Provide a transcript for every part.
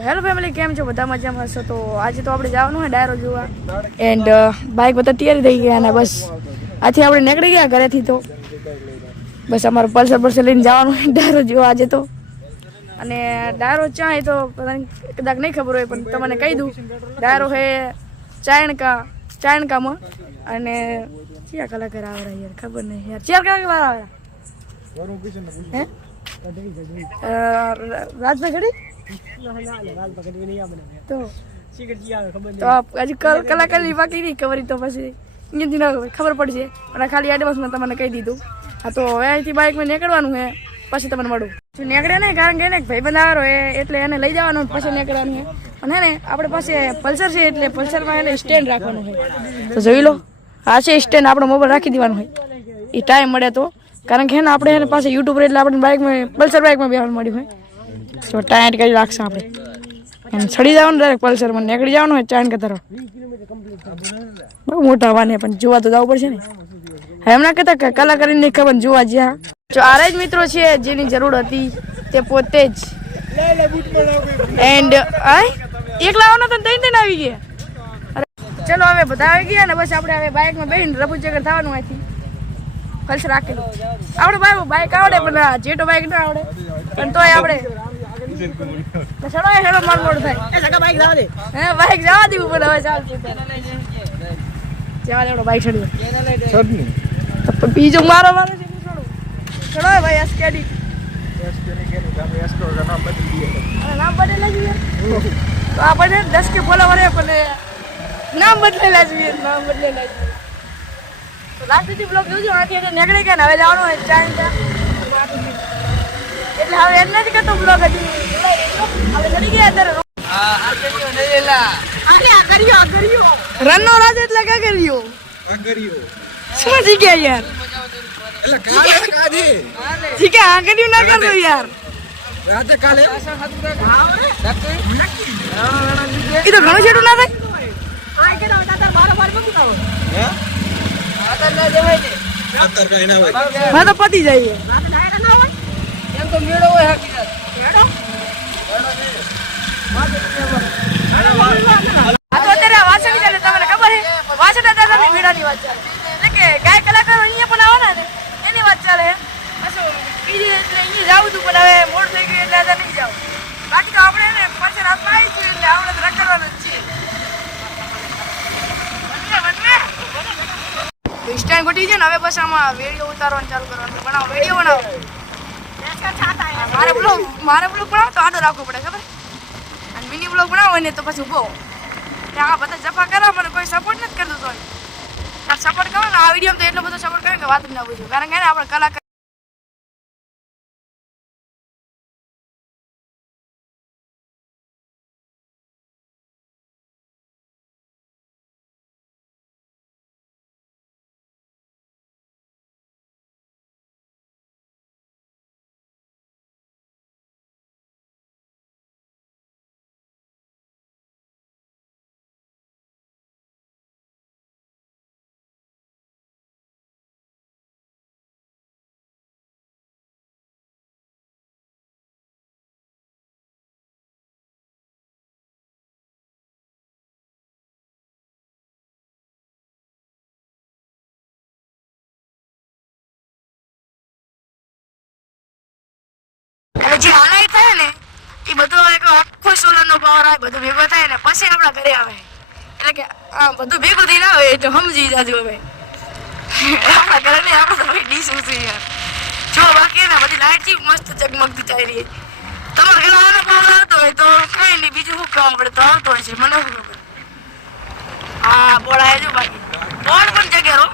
Hello family કેમ છો? બધા મજામાં હશો? તો આજે તો આપણે જવાનું હોય ડાયરો જોવા. એન્ડ બાઇક બધા તૈયારી થઈ ગયા અને બસ આથી આપણે નીકળી ગયા ઘરેથી તો. બસ અમારું પલ્સર પલ્સર લઈને જવાનું હોય ડાયરો જોવા આજે તો. અને ડાયરો ચાય તો કદાચ નહીં ખબર હોય, પણ તમને કહી દઉં. ડાયરો હે ચાયણકા, ચાયણકામાં. અને ક્યાં કલાકાર આવે યાર, ખબર નહીં યાર. ચાર કલાકાર આવે. રાજભાઈ ઘડી તો તો હજી કલાકારની બાકી નહીં ખબર તો પછી અહીંયાથી ના ખબર પડશે. અને ખાલી એડવાન્સમાં તમને કહી દીધું. હા, તો હવે અહીંથી બાઇકમાં નીકળવાનું છે. પછી તમને મળું. શું નીકળે ને કારણ કે એને ભાઈ બંધ આવ્યો એ એટલે એને લઈ જવાનું પછી નીકળવાનું છે. અને હે ને, આપણે પાસે પલ્સર છે, એટલે પલ્સરમાં એને સ્ટેન્ડ રાખવાનું હોય તો જોઈ લો, આ છે સ્ટેન્ડ આપણો મોબાઈલ રાખી દેવાનું હોય એ ટાઈમ મળે તો. કારણ કે હે ને, આપણે એને પાસે યુટ્યુબ એટલે આપણે બાઇકમાં પલ્સર બાઇકમાં બેવાનું મળ્યું હોય તો ટાયર કરી રાખશે આપણે? એમ ચડી જવાનું ડાયરેક્ટ પલ્સરમાં નીકળી જવાનું હોય ચાંદ કતરો બહુ મોટા વાને પણ જોવા તો જવું પડશે ને. એમના કહેતા કે કલાકારીને ખબર જોવા જ્યાં. જો આરે જ મિત્રો છે, જેની જરૂર હતી તે પોતે જ. એન્ડ આય આવના તો ત્રણ ત્રણ આવી ગયા. ચલો હવે બધા આવી ગયા ને, બસ આપણે હવે બાઇકમાં બેહીને રબુ ચક્કર થવાનું અહીંથી. પલ્સર રાખેલું. આપણે બાઈક આવડે, પણ જેટો બાઇક ના આવડે. પણ તોય આપણે તો થાય. એ સગા બાઈક જવા દે. હે બાઈક જવા દેવું ઉપર હવે ચાલ. જવા દેવડો બાઈક ચડ્યો. તો બીજો મારો મારો છે છોડું ચલો એ ભાઈ એસકેડી અરે નામ બદલે જોઈએ તો આપણે દસ કે ફોલોવર હે પણ નામ બદલેલા જોઈએ નામ બદલેલા જોઈએ તો લાસ્ટ સુધી બ્લોગ જોજો આથી નીકળી ગયા ને હવે જવાનું હોય ચાર એટલે હવે એમ નથી કરતો બ્લોગ હજી હવે ચડી ગયા અત્યારે રન નો રાજ એટલે ક્યાં કર્યો? શું શીખ્યા યાર? શીખ્યા આ કર્યું ના કરતો યાર. એ તો ઘણું છેટું ના થાય. હા? તો પતી જાય. આ તો છે? એટલે આજે નહીં જાવ બાકી તો આપણે પાછળ હાથમાં આવી છીએ એટલે આપણે તો રખડવાનું જ છીએ. સ્ટેન્ડ ઘટી છે ને, હવે બસ આમાં વીડિયો ઉતારવાનું ચાલુ કરવાનું. બનાવો વીડિયો બનાવો. મારે બ્લોગ મારે બ્લોગ બનાવો તો આડો રાખવો પડે, ખબર? અને મિની બ્લોગ બનાવો ને તો પછી ઊભો આ બધા જફા કરે, મને કોઈ સપોર્ટ નથી કરતું તો સપોર્ટ કરો ને, આ વીડિયો તો એટલો બધો સપોર્ટ કરે કે વાત જ ના પૂછ્યું કારણ કે આપણે કલાકાર જે થાય ને એ બધો એક આખો સોલરનો પાવર આવે, બધું ભેગો થાય ને, પછી આપણા ઘરે આવે. એટલે કે, આ બધું ભેગું થઈને આવે એટલે સમજી જાજો હવે. આપણા ઘરે નહીં આપણે તો ડીશ ઊંચી યાર જો બાકી ને બધી લાઈટથી મસ્ત જગમગતી ચાલી રહી તમારે ઘરે આનો પાવર આવતો હોય તો કઈ નહીં, બીજું શું કામ પડે? તો આવતો હોય છે, મને શું ખબર? હા બોર્ડ જો બાકી. બોર્ડ પણ જગ્યા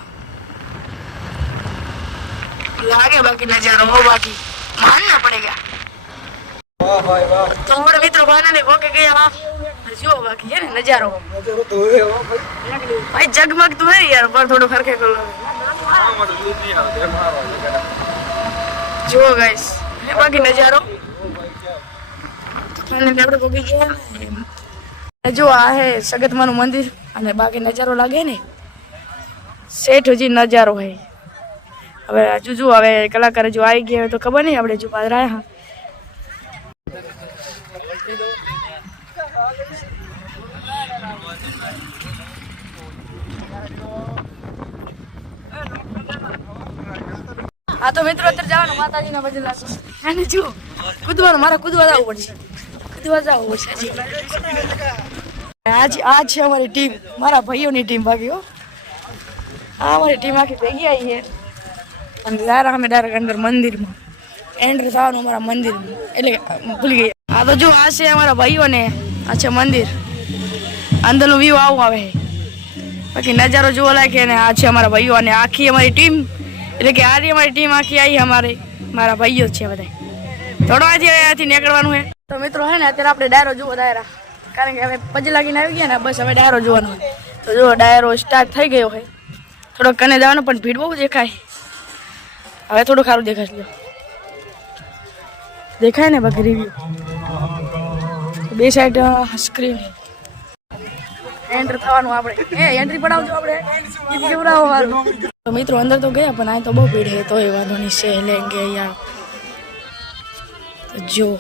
લાગે બાકી નજારો, હો બાકી. માનના પડેગા તો મોડે મિત્રો બાના ને ભોગે ગયા વા જો બાકી છે ને નજારો. ભાઈ. જગમગ તો હે યાર પર થોડું ફરકે કરો જુઓ ગાઈસ હે બાકી નજારો. અને આપણે ભોગી ગયા જો આ હે સગતમાનું મંદિર અને બાકી નજારો લાગે ને. શેઠ હજી નજારો હે. હવે હજુ જો હવે કલાકાર જો આવી ગયા તો ખબર નહીં આપણે જો પાછળ આવ્યા હા તો મિત્રો અત્યારે જવાનું માતાજીના ભજન લાગો અને કૂદવાનું, મારે કૂદવા જવું પડશે. કૂદવા જવું પડશે આજ આ છે અમારી ટીમ. મારા ભાઈઓની ટીમ ભાગી આ અમારી ટીમ આખી ભેગી આવી છે. અને ડાયરેક્ટ અમે ડાયરેક્ટ અંદર મંદિરમાં. એન્ટર થવાનું અમારા મંદિરમાં. એટલે ભૂલી ગઈ આ તો જો, આ છે અમારા ભાઈઓને. આ છે મંદિર. અંદરનું વ્યૂ આવું આવે. બાકી નજારો જોવા લાગે ને આ છે અમારા ભાઈઓ અને આખી અમારી ટીમ એટલે કે આરી અમારી ટીમ આખી આવી અમારી, મારા ભાઈઓ છે બધા થોડો આજે અહીંયાથી નીકળવાનું છે તો મિત્રો હે ને, અત્યારે આપણે ડાયરો જુઓ ડાયરા. કારણ કે હવે પજ લાગીને આવી ગયા ને, બસ હવે ડાયરો જોવાનો તો જો ડાયરો સ્ટાર્ટ થઈ ગયો હોય થોડોક કને જવાનો, પણ ભીડ બહુ દેખાય. હવે થોડું સારું દેખાશે. દેખાય ને બાકી રિવ્યુ બે સાઈડ સ્ક્રીન એન્ટર થવાનું આપણે. એ એન્ટ્રી પડાવજો આપણે. વારું તો મિત્રો અંદર તો ગયા પણ આ તો બહુ ભીડ તો એ વાંધો નહીં છે લેંગે યાર. જો.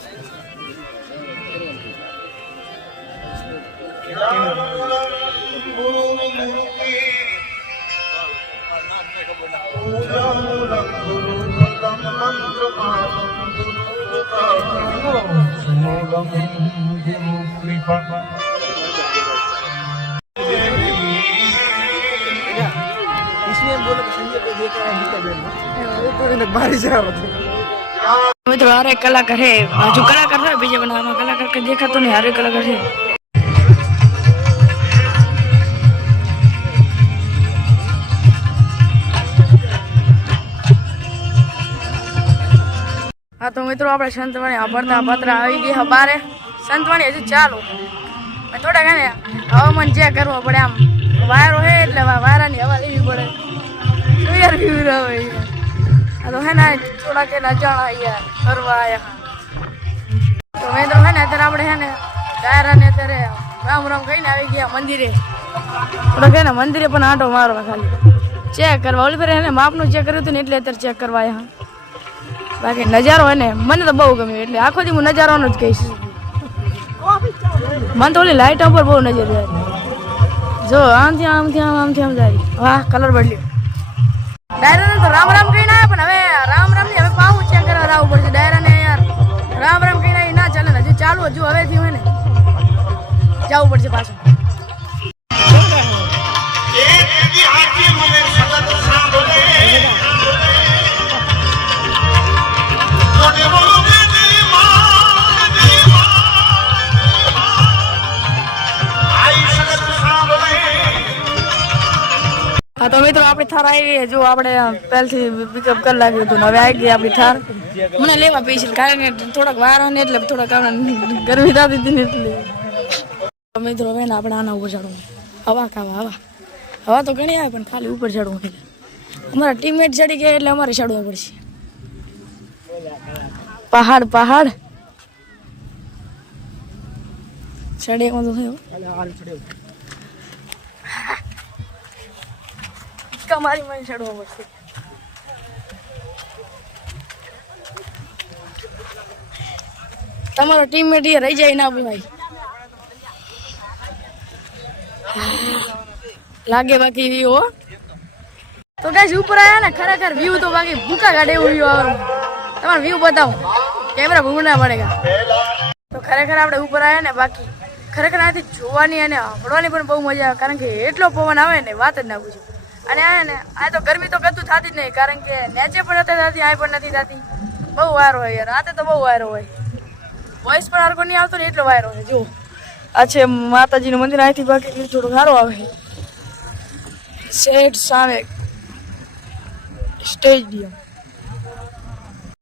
મિત્રો, હારે કલાકાર હે બાજુ કલાકાર છે બીજા બનાવવામાં કલાકાર દેખાતો નહીં, હારે કલાકાર છે તો મિત્રો, આપણે સંતવાણી અભરતા પત્ર આવી ગઈ બારે સંતવાણી હજી ચાલુ. થોડા ને, હવામાન ચેક કરવો પડે આમ. વાયરો હે એટલે વાયરાની હવા લેવી પડે. શું યાર વ્યૂ રહ્યો યાર તો હે ને, થોડાક એના અજાણા યાર ફરવા આવ્યા તો મિત્રો, હે ને, અત્યારે આપણે હે ને, ડાયરાને અત્યારે રામ રામ કહીને આવી ગયા મંદિરે. થોડા હે ને, મંદિરે પણ આંટો મારવા ખાલી. ચેક કરવા. ઓલી ફેર હે ને, માપનું ચેક કર્યું હતું ને, એટલે અત્યારે ચેક કરવા આયા. બાકી નજારો હોય ને મને તો બહુ ગમ્યું, એટલે આખો દી હું નજારોનો જ કહીશ. મને તો ઓલી લાઈટ ઉપર બહુ નજર જાય. જો, આમથી આમથી આમ આમથી આમ જાય. વાહ કલર બદલ્યો. ડાયરાને તો રામ રામ કહીને આવ્યા, પણ હવે રામ રામની હવે પાવું ચેક કરવા આવવું પડશે ડાયરાને યાર રામ રામ કહીને ના ચાલે ને, હજુ ચાલુ, હજુ હવેથી હોય ને, જવું પડશે પાછું. થાર આવી જો આપણે પહેલથી પિકઅપ કરી લાગ્યું હતું હવે આવી ગઈ આપણી થાર. મને લેવા પી છે, કારણ કે થોડાક વાર ને એટલે થોડાક ગરમી થતી હતી ને એટલે. મિત્રો હવે આપણે આના ઉપર ચડવું. હવા ખાવા, હવા. હવા તો ઘણી આવે, પણ ખાલી ઉપર ચડવું એટલે અમારા ટીમમેટ ચડી ગયા એટલે અમારે ચડવું પડશે. પહાડ પહાડ. ચડે તો થયો. કમારી મને ચડવા પડશે તમારો ટીમમેટ એ રહી જાય ના ભાઈ. લાગે બાકી વ્યૂ હો. તો ગાઈસ ઉપર આયા ને, ખરેખર વ્યૂ તો બાકી ભૂકા કાઢે એવું વ્યૂ તમારો વ્યૂ બતાવો. કેમેરા ભૂંગના પડેગા તો ખરેખર આપણે ઉપર આવ્યા ને, બાકી ખરેખર આથી જોવાની અને હંભળવાની પણ બહુ મજા આવે. કારણ કે એટલો પવન આવે ને, વાત જ ના પૂછો. અને આ તો ગરમી તો કદું થતી જ નહીં, કારણ કે નેચે પણ નથી થતી આ પણ નથી થતી. બહુ વારો હોય યાર, રાતે તો બહુ વારો હોય. વોઇસ પણ હરકો નહીં આવતો ને, એટલો વાયરો છે જો આ છે માતાજીનું મંદિર અહીંથી બાકી થોડું સારું આવે. શેઠ સામે સ્ટેડિયમ